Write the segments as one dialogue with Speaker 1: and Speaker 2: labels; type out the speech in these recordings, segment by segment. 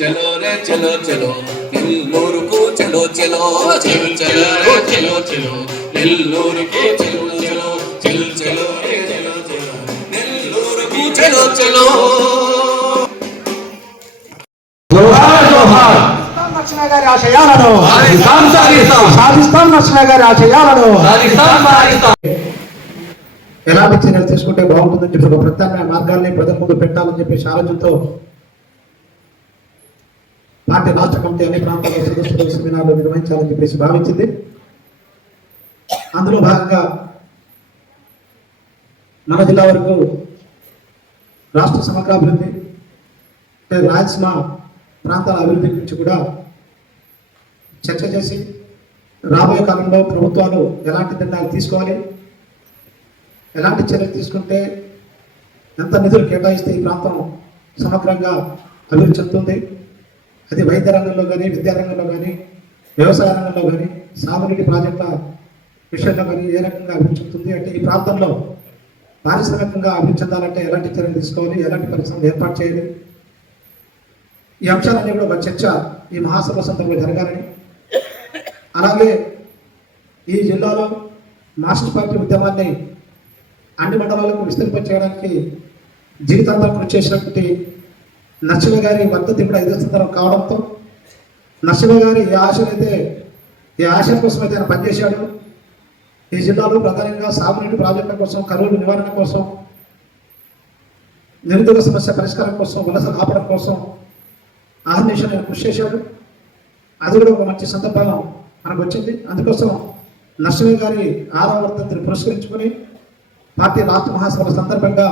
Speaker 1: చలో రే చలో చలో నెల్లూరుకు చలో చలో చలో రే చలో చలో నెల్లూరుకు చలో చలో చలో రే చలో చలో నెల్లూరుకు చలో చలో
Speaker 2: సాధిస్తాం గారి ఆశయాలను
Speaker 3: సాధిస్తాం సాధిస్తాం
Speaker 2: సాధిస్తాం లక్ష్మణ గారి ఆశయాలను
Speaker 3: సాధిస్తాం సాధిస్తాం
Speaker 2: ఎలాంటి చర్యలు తీసుకుంటే బాగుంటుందని చెప్పి ఒక ప్రత్యామ్నాయ మార్గాల్ని ప్రజల ముందు పెట్టాలని చెప్పేసి ఆలోచనతో పార్టీ రాష్ట్ర కమిటీ అన్ని ప్రాంతాల్లో సదస్సులు సెమినార్లు నిర్వహించాలని చెప్పేసి భావించింది. అందులో భాగంగా మన జిల్లా వరకు రాష్ట్ర సమగ్రాభివృద్ధి రాయలసీమ ప్రాంతాల అభివృద్ధి గురించి కూడా చర్చ చేసి రాబోయే కాలంలో ప్రభుత్వాలు ఎలాంటి నిర్ణయాలు తీసుకోవాలి ఎలాంటి చర్యలు తీసుకుంటే ఎంత నిధులు కేటాయిస్తే ఈ ప్రాంతం సమగ్రంగా అభివృద్ధి చెందుతుంది? అది వైద్య రంగంలో కానీ విద్యా రంగంలో కానీ వ్యవసాయ రంగంలో కానీ సాగునీటి ప్రాజెక్టుల విషయంలో కానీ ఏ రకంగా అభివృద్ధి చెందుతుంది? అంటే ఈ ప్రాంతంలో పారిశ్రామికంగా అభివృద్ధి చెందాలంటే ఎలాంటి చర్యలు తీసుకోవాలి? ఎలాంటి పరిశ్రమలు ఏర్పాటు చేయాలి? ఈ అంశాలన్నీ కూడా ఒక చర్చ ఈ మహాసభ సందర్భంగా జరగాలని. అలాగే ఈ జిల్లాలో మాస్టర్ పార్టీ ఉద్యమాన్ని అన్ని మండలాలకు విస్తరింపచేయడానికి జీవితాంతం కృషి చేసినటువంటి నర్సింహ గారి వర్ధంతి ఇప్పుడు ఐదో సందర్భం కావడంతో నర్సింహ గారి ఏ ఆశనైతే ఏ ఆశయం కోసం అయితే ఆయన పనిచేశాడు. ఈ జిల్లాలో ప్రధానంగా సాగునీటి ప్రాజెక్టుల కోసం కరువుల నివారణ కోసం నిరుద్యోగ సమస్య పరిష్కారం కోసం వలస ఆపడం కోసం ఆహర్నిశం ఆయన కృషి చేశాడు. అది కూడా ఒక మంచి సందర్భం మనకు వచ్చింది. అందుకోసం నర్సింహ గారి ఆరవ వర్ధంతిని పురస్కరించుకొని పార్టీ రాష్ట్ర మహాసభల సందర్భంగా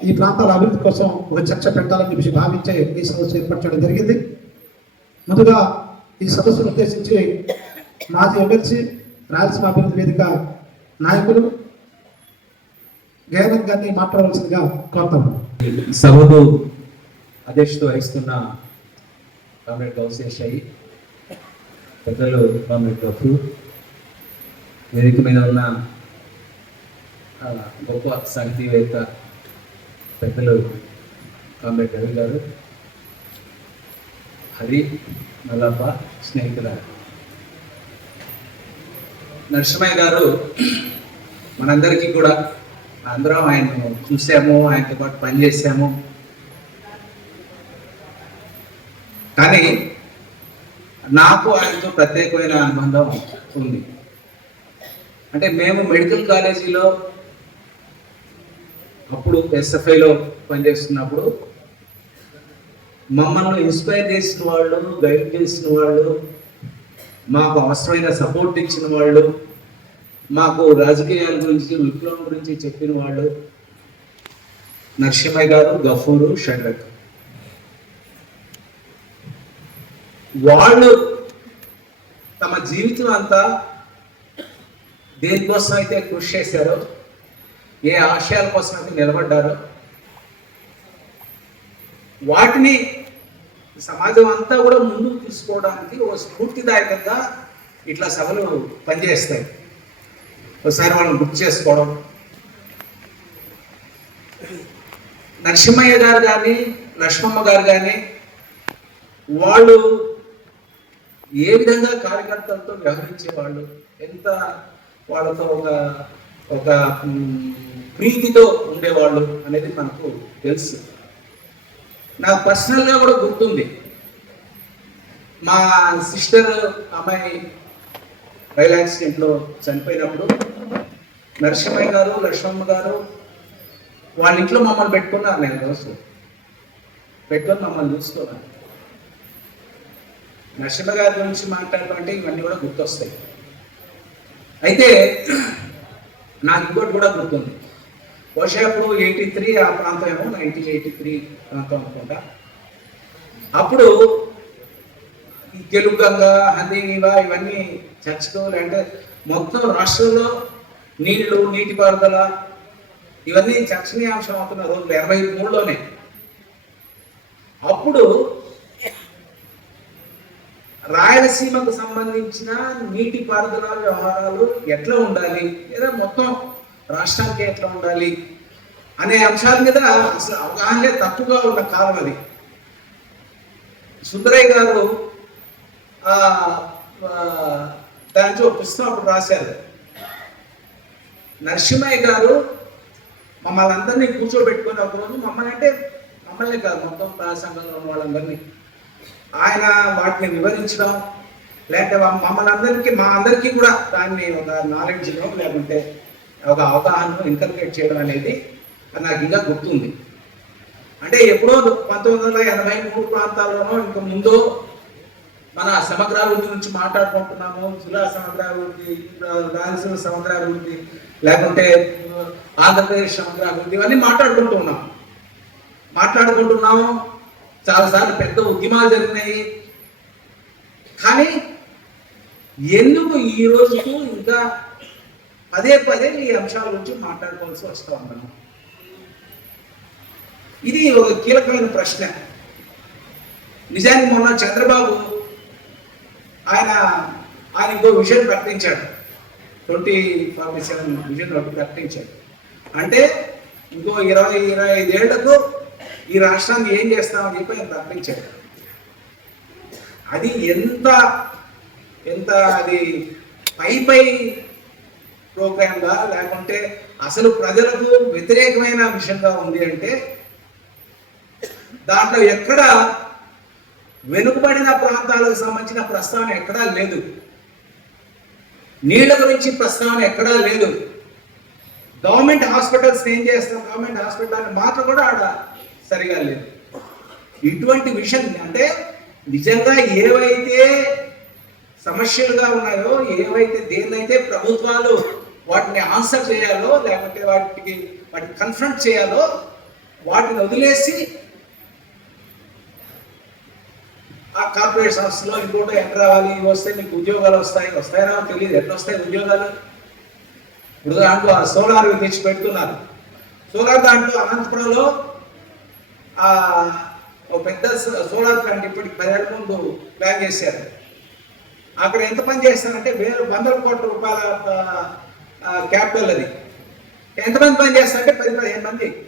Speaker 2: ఈ ప్రాంతాల అభివృద్ధి కోసం ఒక చర్చ పెట్టాలని చెప్పి భావించే ఈ సదస్సు ఏర్పరచడం జరిగింది. ముందుగా ఈ సదస్సును ఉద్దేశించి మాజీ ఎమ్మెల్సీ రాయలసీమ అభివృద్ధి వేదిక నాయకులు గేనక్ గారిని మాట్లాడవలసిందిగా కోరుతాము
Speaker 4: సభకు అధ్యక్షత వహిస్తున్న కామ్రేడ్ గౌశేషాయి పెద్దలు కామ్రేడ్ గఫు వేదిక మీద ఉన్న గొప్ప సాహితీవేత్త పెద్దలు కామ్రేడ్ రవి గారు హరి మల్లప్ప స్నేహితుల నరసింహయ్య గారు మనందరికీ కూడా అందరం ఆయనను చూసాము ఆయనతో పాటు పనిచేసాము కానీ నాకు ఆయనతో ప్రత్యేకమైన అనుబంధం ఉంది. అంటే మేము మెడికల్ కాలేజీలో అప్పుడు ఎస్ఎఫ్ఐలో పనిచేస్తున్నప్పుడు మమ్మల్ని ఇన్స్పైర్ చేసిన వాళ్ళు గైడ్ చేసిన వాళ్ళు మాకు అవసరమైన సపోర్ట్ ఇచ్చిన వాళ్ళు మాకు రాజకీయాల గురించి విప్లవం గురించి చెప్పిన వాళ్ళు నరసింహయ్య గారు గఫూరు షడ్రక్. వాళ్ళు తమ జీవితం అంతా దేనికోసం అయితే కృషి చేశారో ఏ ఆశయాల కోసం అయితే నిలబడ్డారో వాటిని సమాజం అంతా కూడా ముందుకు తీసుకోవడానికి ఓ స్ఫూర్తిదాయకంగా ఇట్లా సభలు పనిచేస్తాయి. ఒకసారి వాళ్ళని గుర్తు చేసుకోవడం. నరసింహయ్య గారు కానీ లక్ష్మమ్మ గారు కానీ వాళ్ళు ఏ విధంగా కార్యకర్తలతో వ్యవహరించేవాళ్ళు ఎంత వాళ్ళతో ఒక ఒక ప్రీతితో ఉండేవాళ్ళు అనేది మనకు తెలుసు. నాకు పర్సనల్గా కూడా గుర్తుంది. మా సిస్టర్ అమ్మాయి రైల్ యాక్సిడెంట్లో చనిపోయినప్పుడు నరసింహయ్య గారు లక్ష్మమ్మ గారు వాళ్ళ ఇంట్లో మమ్మల్ని పెట్టుకున్నారు నేను రోజు. పెట్టుకొని మమ్మల్ని చూసుకున్నాను నరసింహ గారి గురించి మాట్లాడాలంటే ఇవన్నీ కూడా గుర్తొస్తాయి. అయితే నాకు ఇంకోటి కూడా గుర్తుంది. బహుశా అప్పుడు ఎయిటీ త్రీ ఆ ప్రాంతం ఏమో నైన్టీన్ ఎయిటీ త్రీ ప్రాంతం అనుకుంటా. అప్పుడు తెలుగు గంగ హందీవా ఇవన్నీ చర్చకోవాలి అంటే మొత్తం రాష్ట్రంలో నీళ్ళు నీటిపారుదల ఇవన్నీ చర్చనీయాంశం అవుతున్న రోజులు ఎనభై మూడులోనే. అప్పుడు రాయలసీమకు సంబంధించిన నీటి పారుదల వ్యవహారాలు ఎట్లా ఉండాలి? లేదా మొత్తం రాష్ట్రానికి ఎట్లా ఉండాలి? అనే అంశాల మీద అసలు అవగాహన తక్కువగా ఉన్న కాలం అది. సుందరయ్య గారు దానికి ఒక పుస్తకం అప్పుడు రాశారు. నరసింహయ్య గారు మమ్మల్ని అందరినీ కూర్చోబెట్టుకుని ఒకరోజు మమ్మల్ని అంటే మమ్మల్ని కాదు మొత్తం ప్రా సంఘంలో ఉన్న వాళ్ళందరినీ. ఆయన వాటిని వివరించడం లేకపోతే మమ్మల్ని అందరికీ మా అందరికీ కూడా దాన్ని ఒక నాలెడ్జ్ లేకుంటే ఒక అవగాహనను ఇన్కల్కేట్ చేయడం అనేది నాకు ఇంకా గుర్తుంది. అంటే ఎప్పుడో పంతొమ్మిది వందల ఎనభై మూడు ప్రాంతాల్లోనో ఇంక ముందు మన సమగ్రాభివృద్ధి నుంచి మాట్లాడుకుంటున్నాము. జిల్లా సమగ్రాభివృద్ధి రాయలసీమ సమగ్రాభివృద్ధి లేకుంటే ఆంధ్రప్రదేశ్ సమగ్రాభివృద్ధి ఇవన్నీ మాట్లాడుకుంటూ మాట్లాడుకుంటున్నాము చాలాసార్లు పెద్ద ఉద్యమాలు జరిగినాయి కానీ ఎందుకు ఈ రోజుకు ఇంకా పదే పదే ఈ అంశాల గురించి మాట్లాడుకోవాల్సి వస్తూ ఉన్నాము ఇది ఒక కీలకమైన ప్రశ్న. నిజానికి మొన్న చంద్రబాబు ఆయన ఆయన ఇంకో విజన్ ప్రకటించాడు. ట్వంటీ ఫార్టీ సెవెన్ విజన్ ప్రకటించాడు. అంటే ఇంకో ఇరవై ఇరవై ఐదేళ్ళకు ఈ రాష్ట్రాన్ని ఏం చేస్తామని చెప్పి ఆయన తప్పించాడు అది ఎంత ఎంత అది పై పై ప్రోగ్రామ్గా లేకుంటే అసలు ప్రజలకు వ్యతిరేకమైన విషయంగా ఉంది అంటే దాంట్లో ఎక్కడ వెనుకబడిన ప్రాంతాలకు సంబంధించిన ప్రస్తావన ఎక్కడా లేదు. నీళ్ళ గురించి ప్రస్తావన ఎక్కడా లేదు. గవర్నమెంట్ హాస్పిటల్స్ ఏం చేస్తాం? గవర్నమెంట్ హాస్పిటల్ అనే మాట కూడా ఆడ సరిగా లేదు. ఇటువంటి విషయం అంటే నిజంగా ఏవైతే సమస్యలుగా ఉన్నాయో ఏవైతే దేన్నైతే ప్రభుత్వాలు వాటిని ఆన్సర్ చేయాలో లేకపోతే వాటికి వాటిని కన్ఫ్రంట్ చేయాలో వాటిని వదిలేసి ఆ కార్పొరేట్ సంస్థలో ఇంకోటో ఎక్కడ రావాలి ఇవి వస్తే మీకు ఉద్యోగాలు వస్తాయి వస్తాయో తెలియదు. ఎట్లా వస్తాయి ఉద్యోగాలు? ఇప్పుడు దాంట్లో ఆ సోలార్ తెచ్చి పెడుతున్నారు. సోలార్ దాంట్లో అనంతపురంలో ఆ ఒక పెద్ద సోలార్ ప్లాంట్ ఇప్పటికి పదిహేడు ముందు ప్లాన్ చేశారు. అక్కడ ఎంత పని చేస్తారంటే వేల వందల కోట్ల రూపాయల క్యాపిటల్ అది. ఎంతమంది పని చేస్తారంటే పది పదిహేను మంది.